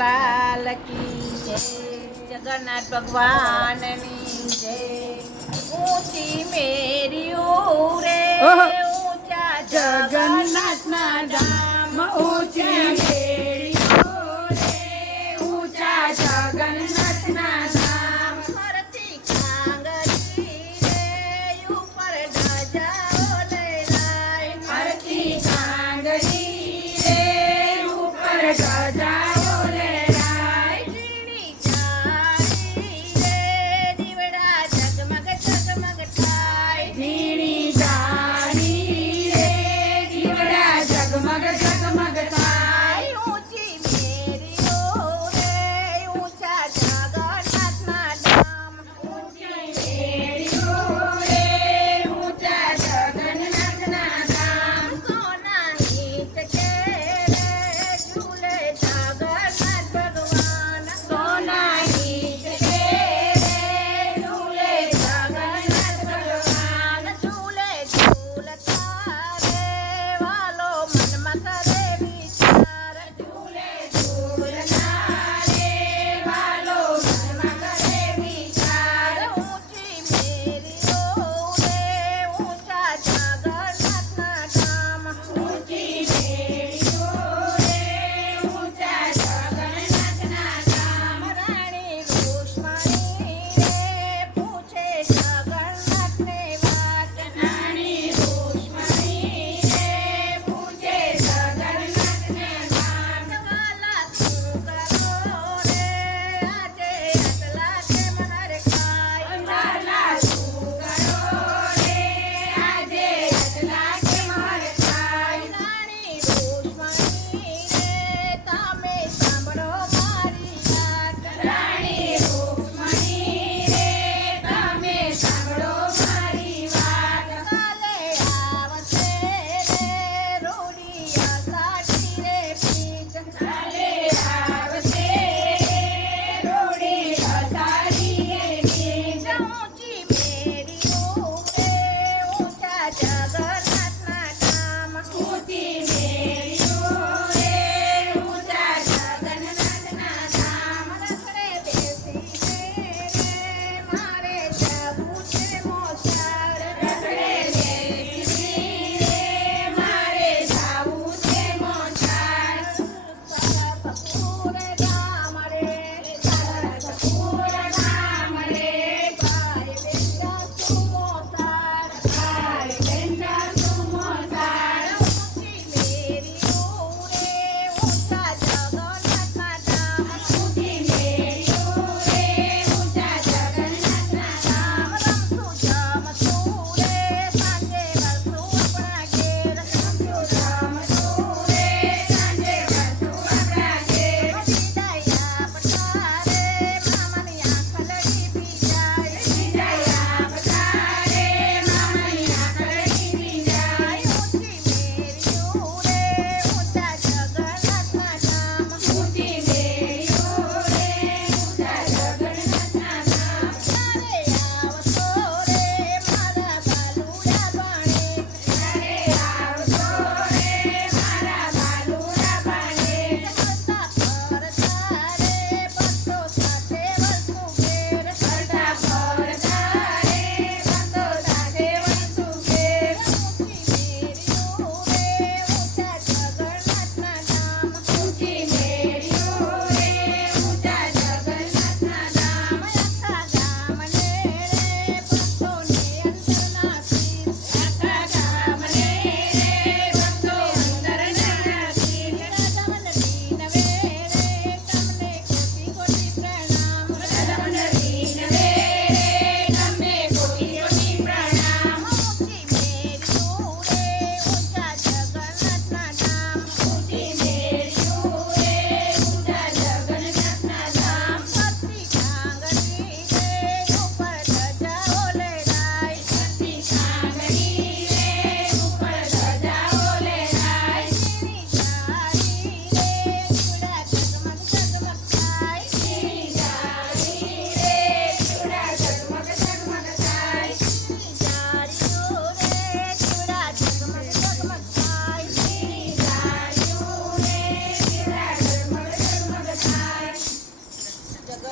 લાલ કી જય, જગન્નાથ ભગવાનની જય. ઊંચી મેરીઓ રે ઊંચા જગન્નાથના ધામ, ઊંચી મેરીઓ રે ઊંચા જગન્નાથના ધામ. ફરતી કાંગરી રે ઉપર ધજાઓ લહેરાય, ફરતી કાંગરી રે ઉપર ધજાઓ લહેરાય. ઝીણી ઝાડી રે દીવડા ઝગમગ ઝગમગ થાય, ઝીણી ઝાડી રે દીવડા ઝગમગ ઝગમગ થાય. ઊંચી મેરીઓ રે ઊંચા જગન્નાથના ધામ, ઊંચી મેરીઓ રે ઊંચા જગન્નાથના ધામ. સોનાની ચકે રે ઝૂલે જગન્નાથ જગન્નાથ